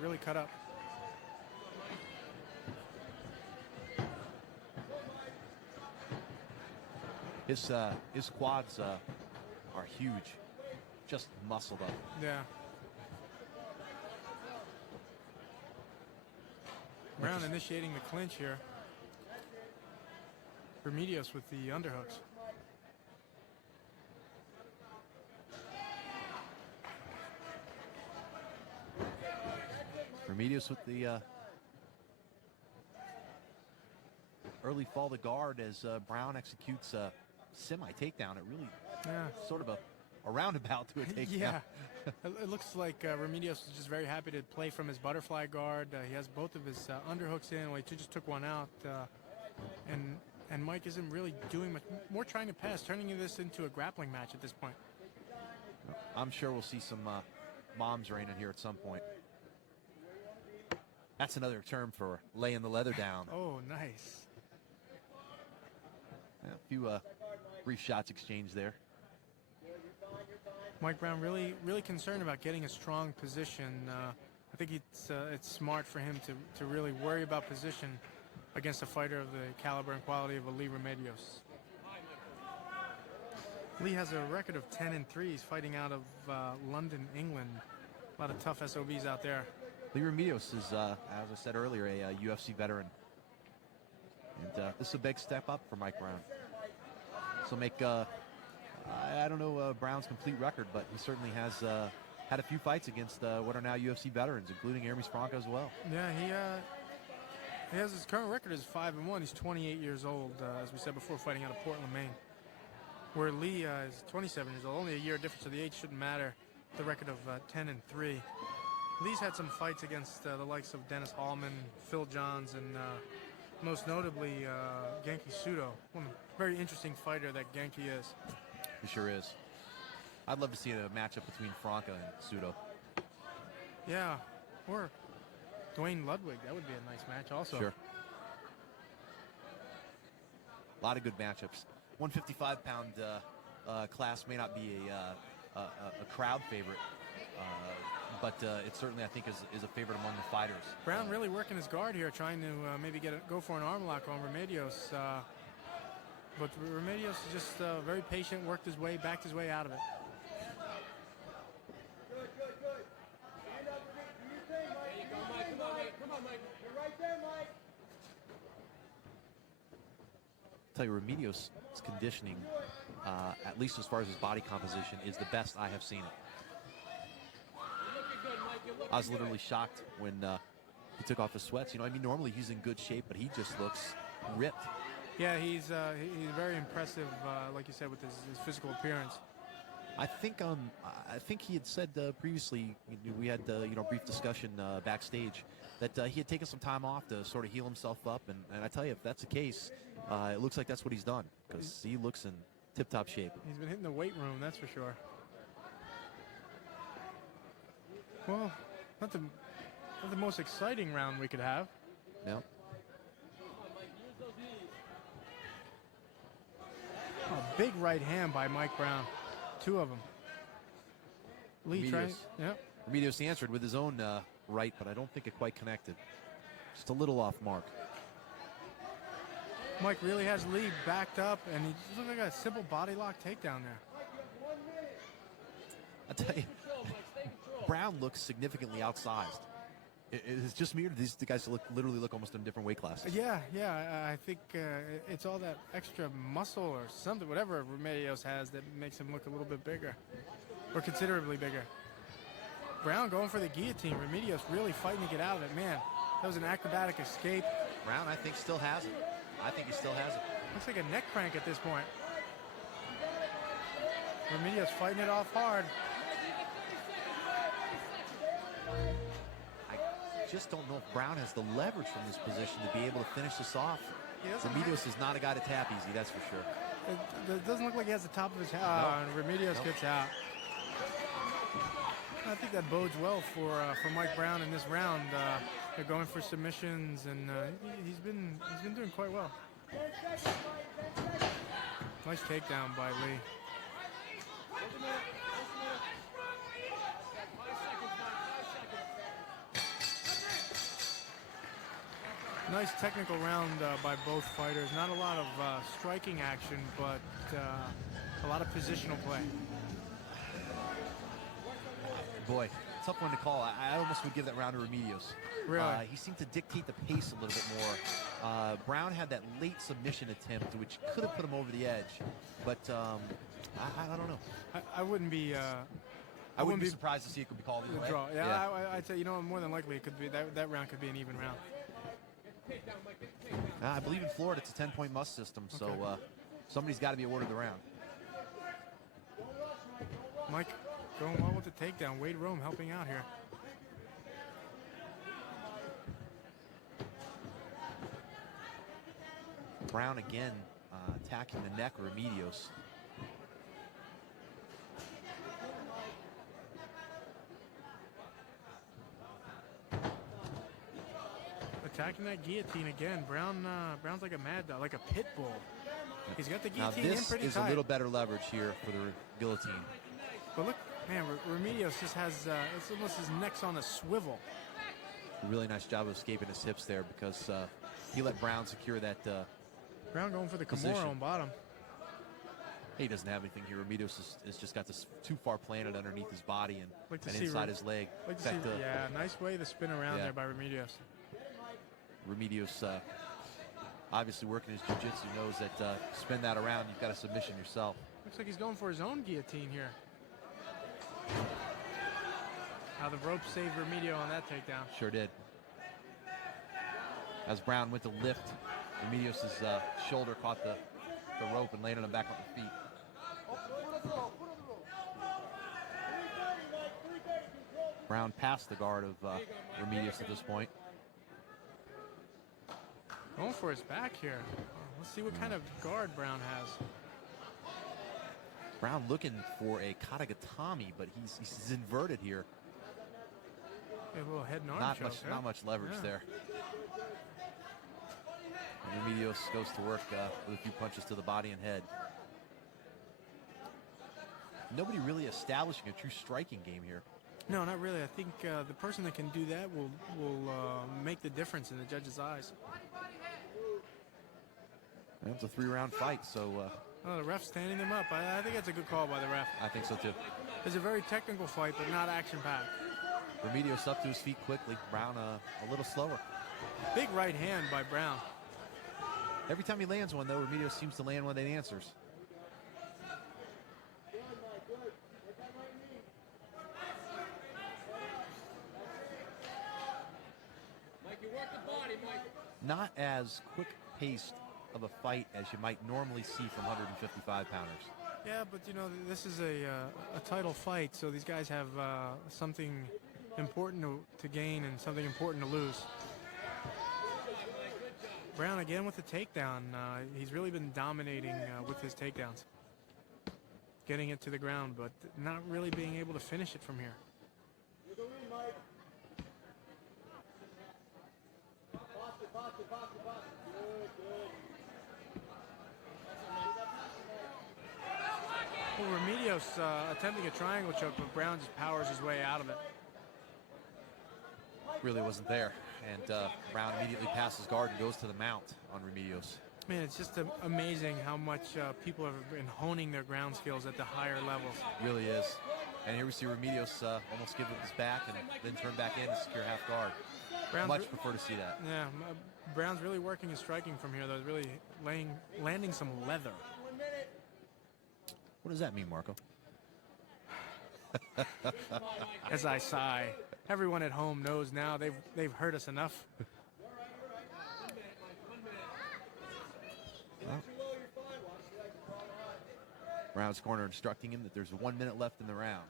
really cut up. His quads are huge, just muscled up. Yeah. Brown initiating the clinch here. Remedios with the underhooks. Remedios with the early fall to guard as Brown executes a semi-takedown. It really sort of a roundabout to a takedown. Yeah, it looks like Remedios is just very happy to play from his butterfly guard. He has both of his underhooks in. Well, he just took one out, and Mike isn't really doing much more, trying to pass, turning this into a grappling match at this point. I'm sure we'll see some moms raining here at some point. That's another term for laying the leather down. Oh, nice. Yeah, a few brief shots exchanged there. Mike Brown really concerned about getting a strong position. I think it's smart for him to really worry about position against a fighter of the caliber and quality of a Leigh Remedios. Leigh has a record of 10-3. He's fighting out of London, England. A lot of tough SOBs out there. Leigh Remedios is, as I said earlier, a UFC veteran. And this is a big step up for Mike Brown. So make, I don't know Brown's complete record, but he certainly has had a few fights against what are now UFC veterans, including Hermes Franco as well. Yeah, he has his current record is 5-1. He's 28 years old, as we said before, fighting out of Portland, Maine. Where Leigh is 27 years old, only a year difference, so the age shouldn't matter. The record of 10-3. Leigh's had some fights against the likes of Dennis Hallman, Phil Johns, and most notably Genki Sudo. One very interesting fighter that Genki is. He sure is. I'd love to see a matchup between Franca and Sudo. Yeah, or Dwayne Ludwig. That would be a nice match also. Sure. A lot of good matchups. 155-pound class may not be a crowd favorite, but it certainly, I think, is a favorite among the fighters. Brown really working his guard here, trying to maybe go for an arm lock on Remedios. But Remedios is just very patient, backed his way out of it. Good. Stand up, do your thing, Mike. Come on, Mike. You're right there, Mike. I'll tell you, Remedios' conditioning, at least as far as his body composition, is the best I have seen it. I was literally shocked when he took off his sweats. You know, I mean, normally he's in good shape, but he just looks ripped. Yeah, he's very impressive, like you said, with his physical appearance. I think he had said previously, we had brief discussion backstage, that he had taken some time off to sort of heal himself up, and I tell you, if that's the case, it looks like that's what he's done, because he looks in tip-top shape. He's been hitting the weight room, that's for sure. Well, not the most exciting round we could have. No. A big right hand by Mike Brown. Two of them. Leigh trying. Yep. Remedios answered with his own right, but I don't think it quite connected. Just a little off mark. Mike really has Leigh backed up, and he just looks like a simple body lock takedown there. I tell you, Brown looks significantly outsized. It's just me, or these guys literally look almost in different weight classes? Yeah. I think it's all that extra muscle or something, whatever Remedios has, that makes him look a little bit bigger, or considerably bigger. Brown going for the guillotine. Remedios really fighting to get out of it. Man, that was an acrobatic escape. Brown, I think, still has it. I think he still has it. Looks like a neck crank at this point. Remedios fighting it off hard. I just don't know if Brown has the leverage from this position to be able to finish this off. Remedios is not a guy to tap easy, that's for sure. It doesn't look like he has the top of his head. And Remedios gets out. I think that bodes well for Mike Brown in this round. They're going for submissions, and he's been doing quite well. Nice takedown by Leigh. Nice technical round by both fighters. Not a lot of striking action, but a lot of positional play. Boy, tough one to call. I almost would give that round to Remedios. Really? He seemed to dictate the pace a little bit more. Brown had that late submission attempt, which could have put him over the edge. But I don't know. I wouldn't be. I wouldn't be surprised to see it could be called either way. Draw. Yeah, I'd say, you know, more than likely it could be that round could be an even round. I believe in Florida it's a 10-point must system, so Okay. Somebody's got to be awarded the round. Mike going well with the takedown. Wade Rome helping out here. Brown again attacking the neck of Remedios. Attacking that guillotine again. Brown's like a mad dog, like a pit bull. He's got the Now guillotine in this pretty is tight. a little better leverage here for the guillotine. But look, man, Remedios just has, it's almost his neck's on a swivel. A really nice job of escaping his hips there because he let Brown secure that. Brown going for the Position. Kimura on bottom. He doesn't have anything here. Remedios has just got this too far planted underneath his body and, Like to and see inside his leg. Like to see, yeah, nice way to spin around Yeah. there by Remedios. Remedios obviously working his jiu-jitsu knows that spin that around, you've got a submission yourself. Looks like he's going for his own guillotine here. How the rope saved Remedio on that takedown. Sure did. As Brown went to lift, Remedios' shoulder caught the rope and landed him back on the feet. Brown passed the guard of Remedios at this point. Going for his back here. Let's see what kind of guard Brown has. Brown looking for a Katagatami, but he's inverted here. A little head and arm Not choke, much, huh? not much leverage Yeah. there. And Remedios goes to work with a few punches to the body and head. Nobody really establishing a true striking game here. No, not really. I think the person that can do that will make the difference in the judge's eyes. And it's a 3-round fight, so Oh, the ref's standing them up. I think that's a good call by the ref. I think so too. It's a very technical fight, but not action-packed. Remedios up to his feet quickly. Brown a little slower. Big right hand by Brown. Every time he lands one, though, Remedios seems to land one that answers. Mike, you work the body, Mike. Not as quick-paced of a fight as you might normally see from 155-pounders. Yeah, but you know, this is a title fight, so these guys have something important to gain and something important to lose. Brown again with the takedown. He's really been dominating with his takedowns. Getting it to the ground, but not really being able to finish it from here. Well, Remedios attempting a triangle choke, but Brown just powers his way out of it. Really wasn't there. And Brown immediately passes guard and goes to the mount on Remedios. Man, it's just amazing how much people have been honing their ground skills at the higher levels. Really is. And here we see Remedios almost give up his back and then turn back in and secure half guard. Much prefer to see that. Yeah, Brown's really working his striking from here, though. Really landing some leather. What does that mean, Marco? As I sigh, everyone at home knows now. They've heard us enough. Brown's corner instructing him that there's 1 minute left in the round.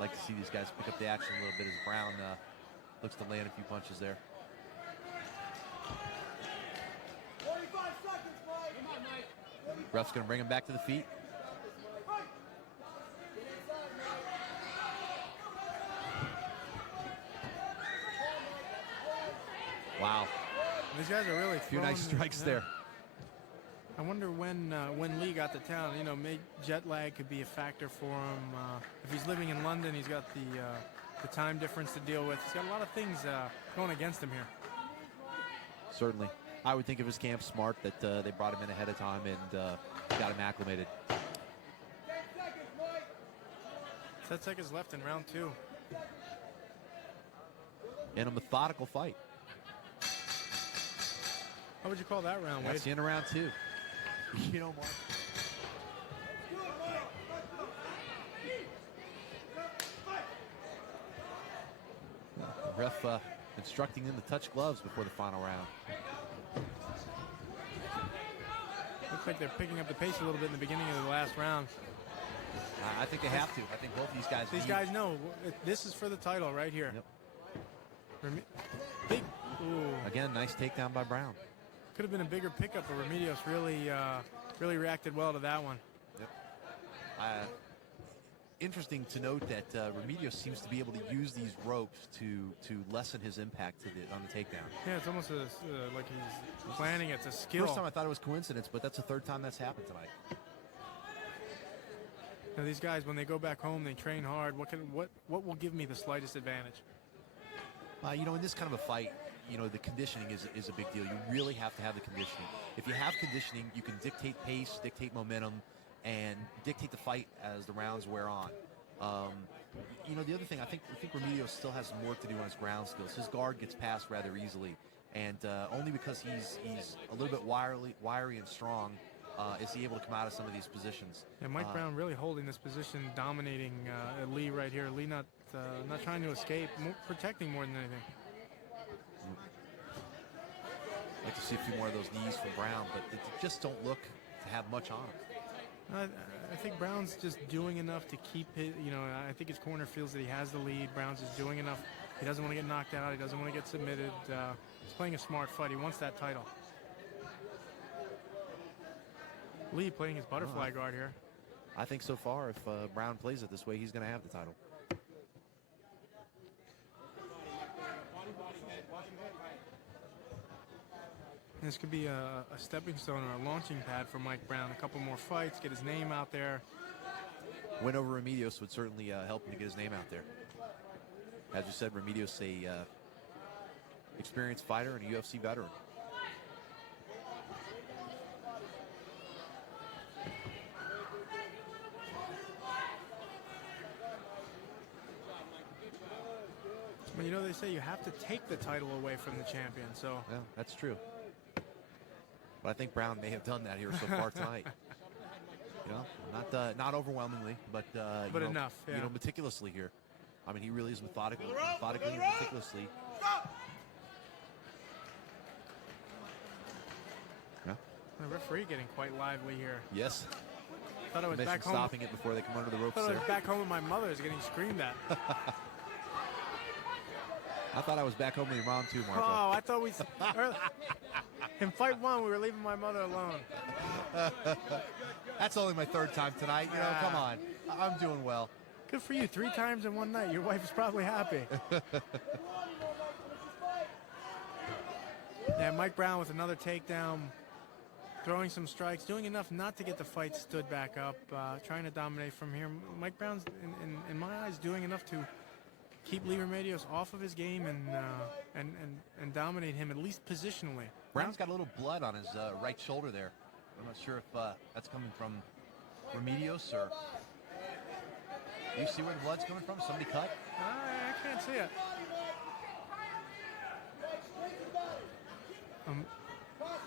Like to see these guys pick up the action a little bit as Brown looks to land a few punches there. 45 seconds, Mike. Come on, Mike. Ref's going to bring him back to the feet. Wow. These guys are really A few nice strikes there. I wonder when Leigh got to town. You know, jet lag could be a factor for him. If he's living in London, he's got the the time difference to deal with. He's got a lot of things going against him here. Certainly. I would think of his camp smart that they brought him in ahead of time and got him acclimated. 10 seconds left in round 2. In a methodical fight. How would you call that round, Wade? That's the end of round 2. You know, Mark. Ref instructing them to touch gloves before the final round. Looks like they're picking up the pace a little bit in the beginning of the last round. I think they have to. I think both of these guys. These guys know this is for the title right here. Yep. Big. Ooh. Again, nice takedown by Brown. Could have been a bigger pickup, but Remedios really reacted well to that one. Yep. Interesting to note that Remedios seems to be able to use these ropes to lessen his impact on the takedown. Yeah, it's almost like he's planning it. It's a skill. First time I thought it was coincidence, but that's the third time that's happened tonight. Now, these guys, when they go back home, they train hard. What will give me the slightest advantage? You know, in this kind of a fight, you know, the conditioning is a big deal. You really have to have the conditioning. If you have conditioning, you can dictate pace, dictate momentum, and dictate the fight as the rounds wear on. You know, the other thing, I think Remedios still has some work to do on his ground skills. His guard gets past rather easily, and only because he's a little bit wiry and strong is he able to come out of some of these positions. Yeah, Mike Brown really holding this position, dominating Leigh right here. Leigh not trying to escape, protecting more than anything. I'd like to see a few more of those knees from Brown, but they just don't look to have much on them. I think Brown's just doing enough to keep his, you know, I think his corner feels that he has the lead. Brown's just doing enough. He doesn't want to get knocked out. He doesn't want to get submitted. He's playing a smart fight. He wants that title. Leigh playing his butterfly guard here. I think so far, if Brown plays it this way, he's going to have the title. This could be a stepping stone or a launching pad for Mike Brown. A couple more fights, get his name out there. Win over Remedios would certainly help him to get his name out there. As you said, Remedios a experienced fighter and a UFC veteran. But you know, they say you have to take the title away from the champion, so. Yeah, that's true. But I think Brown may have done that here so far tonight. You know, not overwhelmingly, but you know, enough. Yeah. You know, meticulously here. I mean, he really is methodically and meticulously. Yeah. The referee getting quite lively here. Yes. Thought I was back home. Stopping it before they come under the ropes. I there. was back home with my mother is getting screamed at. I thought I was back home with your mom too, Marco. Oh, I thought in fight 1 we were leaving my mother alone. That's only my third time tonight. You know, come on. I'm doing well. Good for you. 3 times in one night. Your wife is probably happy. Yeah, Mike Brown with another takedown, throwing some strikes, doing enough not to get the fight stood back up, trying to dominate from here. Mike Brown's, in my eyes, doing enough to keep Leigh Remedios off of his game and dominate him, at least positionally. Brown's got a little blood on his right shoulder there. I'm not sure if that's coming from Remedios or... Do you see where the blood's coming from? Somebody cut? I can't see it.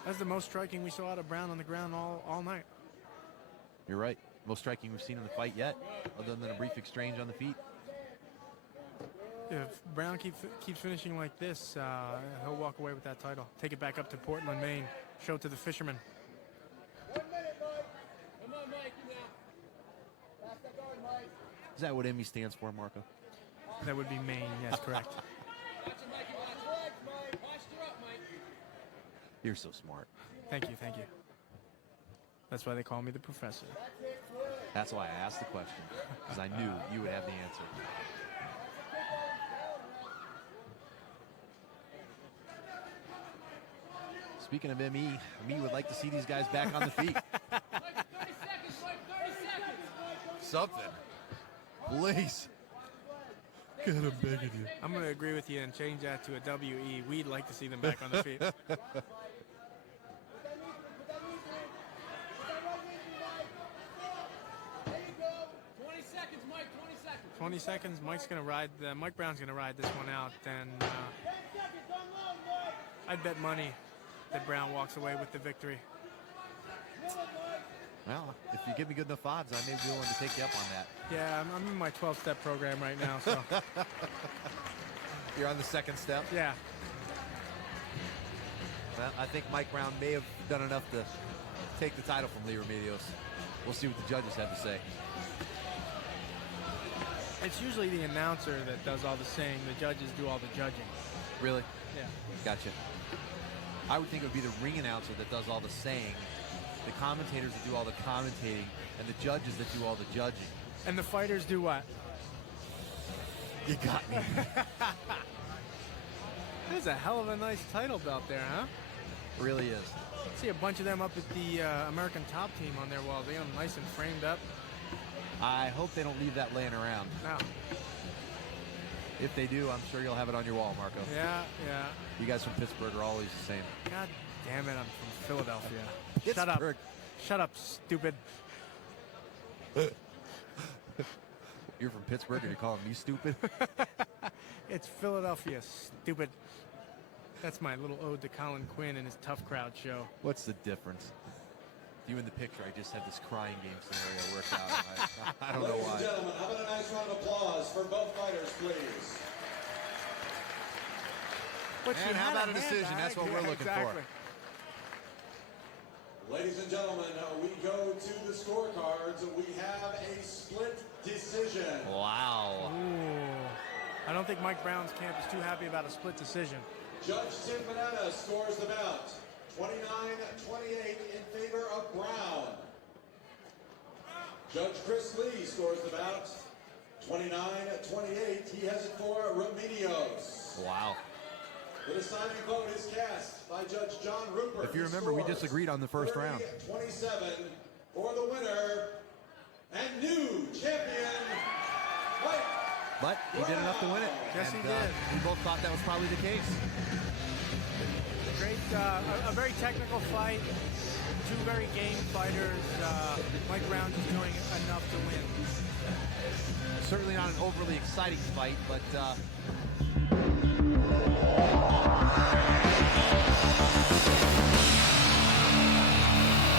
That's the most striking we saw out of Brown on the ground all night. You're right. Most striking we've seen in the fight yet, other than a brief exchange on the feet. If Brown keeps finishing like this, he'll walk away with that title. Take it back up to Portland, Maine. Show it to the fishermen. 1 minute, Mike. Come on, Mike, now. Pass that guard, Mike. Is that what Emmy stands for, Marco? That would be Maine, yes, correct. Watch him, Mikey. Watch legs, Mike. Posture up, Mike. You're so smart. Thank you. That's why they call me the professor. That's why I asked the question, because I knew you would have the answer. Speaking of ME would like to see these guys back on the feet. 30 seconds, Mike. 30 seconds. Something. Please. God, I'm begging you. I'm going to agree with you and change that to a WE. We'd like to see them back on their feet. 20 seconds. Mike's going to ride. Mike Brown's going to ride this one out. And I'd bet money that Brown walks away with the victory. Well, if you give me good enough odds, I may be willing to take you up on that. Yeah, I'm in my 12-step program right now. So You're on the second step? yeah. Well, I think Mike Brown may have done enough to take the title from Leigh Remedios. We'll see what the judges have to say. It's usually the announcer that does all the saying. The judges do all the judging. Really? Yeah. Gotcha. I would think it would be the ring announcer that does all the saying, the commentators that do all the commentating, and the judges that do all the judging. And the fighters do what? You got me. That's a hell of a nice title belt there, huh? Really is. See a bunch of them up at the American Top Team on their walls. They got them nice and framed up. I hope they don't leave that laying around. No. If they do, I'm sure you'll have it on your wall, Marco. Yeah, yeah. You guys from Pittsburgh are always the same. God damn it, I'm from Philadelphia. Pittsburgh. Shut up. Shut up, stupid. You're from Pittsburgh and you're calling me stupid? It's Philadelphia, stupid. That's my little ode to Colin Quinn and his Tough Crowd show. What's the difference? You in the picture, I just had this crying game scenario worked out. I don't know Ladies why. and gentlemen, how about a nice round of applause for both fighters, please? But And she how had about a hand decision? eye. That's what we're looking for. Exactly. Ladies and gentlemen, we go to the scorecards. We have a split decision. Wow. Ooh. I don't think Mike Brown's camp is too happy about a split decision. Judge Tim Banana scores the bout. 29-28 in favor of Brown. Judge Chris Lee scores the bout. 29-28. He has it for Remedios. Wow. The deciding vote is cast by Judge John Rupert. If you remember, we disagreed on the first round. 27 for the winner and new champion, Mike. But he did enough to win it. Yes, and, he did. We both thought that was probably the case. Great, a very technical fight. Two very game fighters. Mike Brown just doing enough to win. Certainly not an overly exciting fight, but